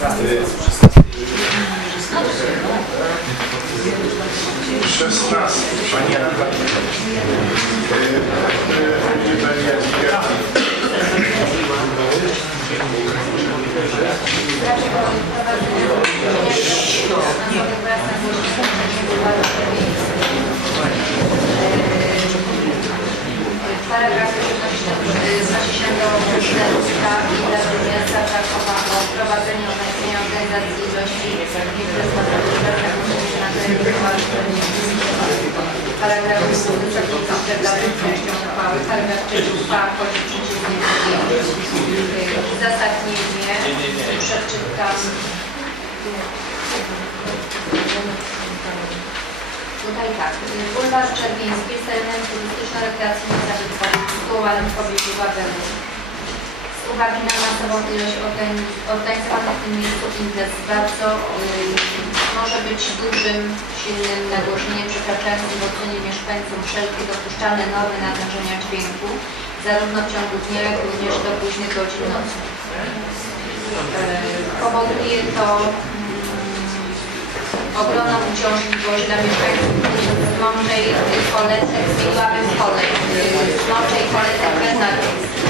16. Pani Anna. Pani Jadwiga. Paragraf 17 znosi się do prezydenta i Rady Miasta Krakowa o wprowadzeniu ograniczenia organizacji ilości Paragraf 2 dalej częścią uchwały. Paragraf 3 uchwała wchodzi w życie z dniem podjęcia. Uzasadnienie przeczytam. Tutaj tak, Bulwar Czerwiński jest terenem turystyczno-rekreacyjno-zabytkowym sytuowanym w pobliżu Wawelu. Z uwagi na masową ilość organi- organizowanych w tym miejscu imprez bardzo ym, może być dużym, silnym nagłośnieniem przekraczającym w ocenie mieszkańców wszelkie dopuszczalne normy natężenia dźwięku, zarówno w ciągu dnia, jak również do późnych godzin nocy. Yy, Powoduje to ogromną uciążliwość dla mieszkańców Mączej Koletek, zmieniłabym kolej, Mączej Koletek Bernardowski.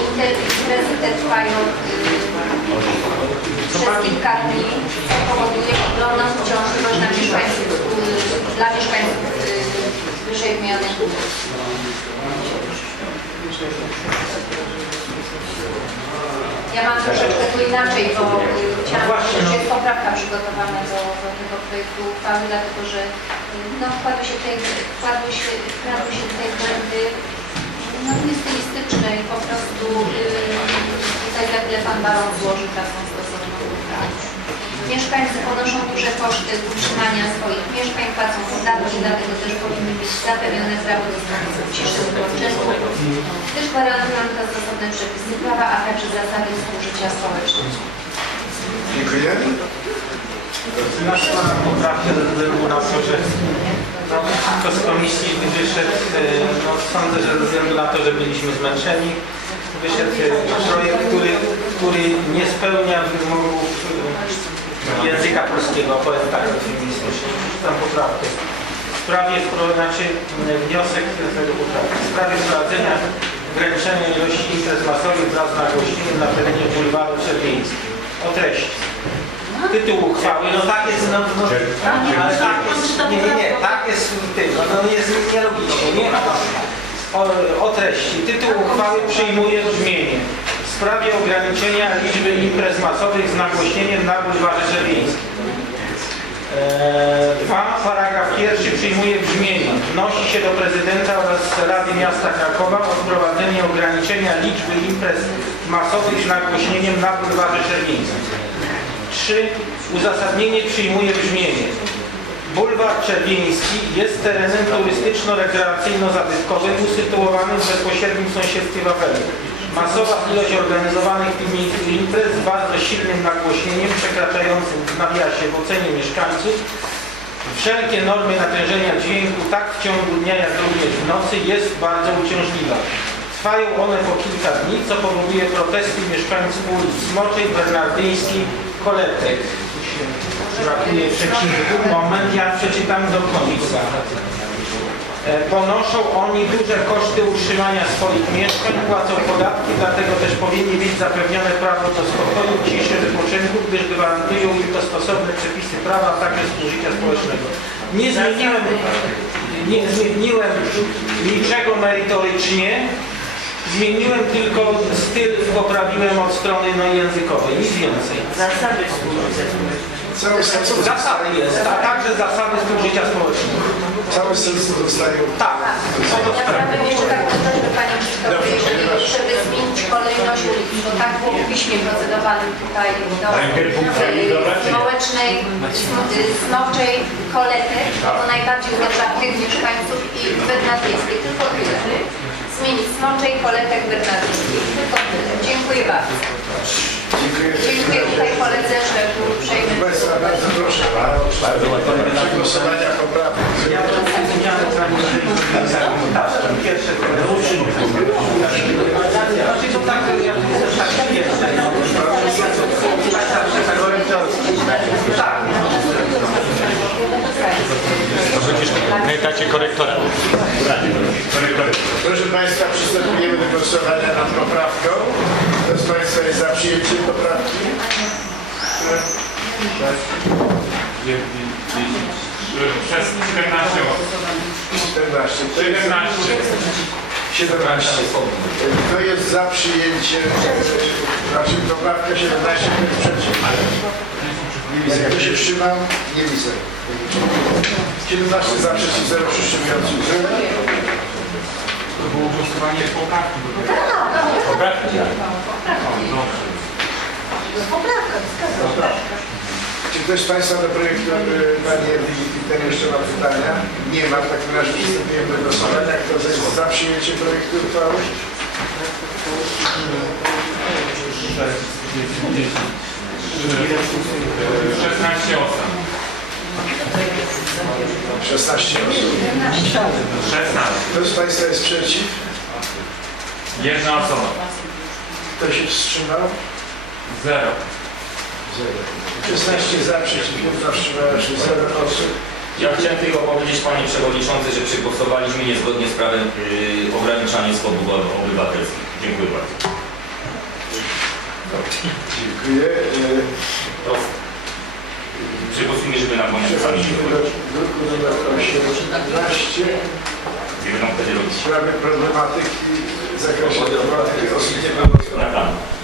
Inter- Imprezy te trwają y, przez kilka dni, co powoduje ogromną uciążliwość dla mieszkańców, y, dla mieszkańców y, wyżej wymienionych. Ja mam troszeczkę tu inaczej, bo y, chciałam Właśnie, no. że jest poprawka przygotowana do, do tego projektu uchwały, dlatego że y, no, wkładły się tutaj, wkładły się, wkradły się tutaj błędy no, nie stylistyczne i po prostu y, tutaj za chwilę Pan Baron złoży taką stosowną uchwałę. Mieszkańcy ponoszą duże koszty utrzymania swoich mieszkań, płacą podatki, dlatego też powinny mieć zapewnione prawo do sposobu ciszy społeczeństwa, gdyż gwarantują to stosowne przepisy prawa, a także zasady współżycia społecznego. Dziękuję. Nasza poprawka na to, że no, to z komisji wyszedł, e, no, sądzę, że ze względu na to, że byliśmy zmęczeni, wyszedł e, projekt, który, który nie spełnia wymogów e, języka polskiego, powiem tak. Tam poprawkę. W sprawie, znaczy wniosek tego poprawki. W sprawie wprowadzenia ograniczenia ilości imprez masowych wraz z nagłośnieniem na terenie bulwaru Czerwiński. O treści. Tytuł uchwały, no tak jest, no, no ale tak jest, nie, nie, nie, tak jest w tym, no, no jest nielogicznie, nie? O, o treści. Tytuł uchwały przyjmuje brzmienie w sprawie ograniczenia liczby imprez masowych z nagłośnieniem na bulwarze Czerwińskim. Eee, Dwa, paragraf pierwszy przyjmuje brzmienie. Wnosi się do prezydenta oraz Rady Miasta Krakowa o wprowadzenie ograniczenia liczby imprez masowych z nagłośnieniem na bulwarze Czerwińskim. 3. Uzasadnienie przyjmuje brzmienie. Bulwar Czerwiński jest terenem turystyczno-rekreacyjno-zabytkowym usytuowanym w bezpośrednim sąsiedztwie Wawelu. Masowa ilość organizowanych w tym miejscu imprez z bardzo silnym nagłośnieniem przekraczającym w nawiasie w ocenie mieszkańców wszelkie normy natężenia dźwięku tak w ciągu dnia jak również w nocy jest bardzo uciążliwa. Trwają one po kilka dni, co powoduje protesty mieszkańców ulic Smoczej, Bernardyńskiej, Koletek. Brakuje przecinków. Moment, ja przeczytam do końca. E, Ponoszą oni duże koszty utrzymania swoich mieszkań, płacą podatki, dlatego też powinni mieć zapewnione prawo do spokoju, ciszy, wypoczynku, gdyż gwarantują im to stosowne przepisy prawa, a także współżycia społecznego. Nie zmieniłem, nie zmieniłem niczego merytorycznie, zmieniłem tylko styl, poprawiłem od strony no, językowej, nic więcej. Zasady współżycia społecznego. Zasady jest, a także zasady współżycia społecznego. Cały sens zostaje. Tak, co do Ja chciałabym jeszcze tak dodać, że Panią przygotowuję, żeby, żeby zmienić kolejność ulic, bo tak było w piśmie procedowanym tutaj do e, społecznej, e, smoczej kolety, bo najbardziej uderza tych mieszkańców i bernardyjskiej. Poletek Bernardyńskich. Tylko tyle. Dziękuję bardzo. Dziękuję. Dziękuję tutaj koledze, że był uprzejmy. Bardzo, bardzo proszę. Bardzo ładnie na głosowania poprawki. Ja to wspomniałem pani pierwsze Znaczy to tak, ja to tak pierwsze. Tak. No. Możecie, pamiętacie korektora głosowania nad poprawką. Kto z Państwa jest za przyjęciem poprawki? 14 osób. 14. Kto jest, 17. 17. Kto jest za przyjęciem, znaczy poprawka 17, kto jest przeciw? Nie widzę. Kto się wstrzymał? Nie widzę. 17 za przeciw, 0 wstrzymujących. Było głosowanie poprawki. Poprawki? Czy ktoś z Państwa do projektu e, Pani Jadwigi Peter jeszcze ma pytania? Nie ma. W takim razie przystępujemy do głosowania. Kto jest za przyjęciem projektu uchwały? Yy, 16 osób. 16 osób. 16. Kto z Państwa jest przeciw? Jedna osoba. Kto się wstrzymał? Zero. 16 za, przeciw, 1 wstrzymała się 0 osób. Ja chciałem tylko powiedzieć Panie Przewodniczący, że przegłosowaliśmy niezgodnie z prawem yy, ograniczanie swobód obywatelskich. Dziękuję bardzo. Dziękuję. Przegłosujmy, żeby na koniec sami druku numer 18 Nie będą wtedy robić. w sprawie problematyki w zakresie problematyki osób niepełnosprawnych.